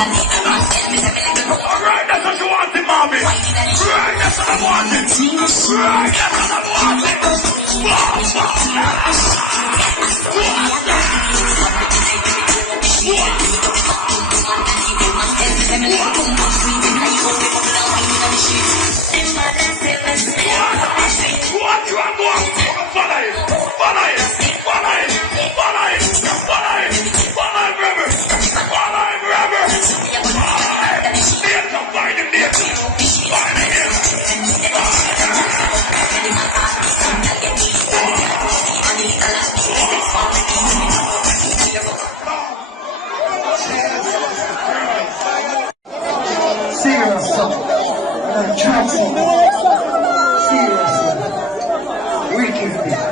Right, that's what you want it, Marvin. Right, that's what I want it. Right, that's what I want it. What you are going to follow it, follow it, follow it, follow it, follow it, follow it, brother, follow it, brother. There's no fighting there. Find him. Serious stuff. Seriously. Wicked.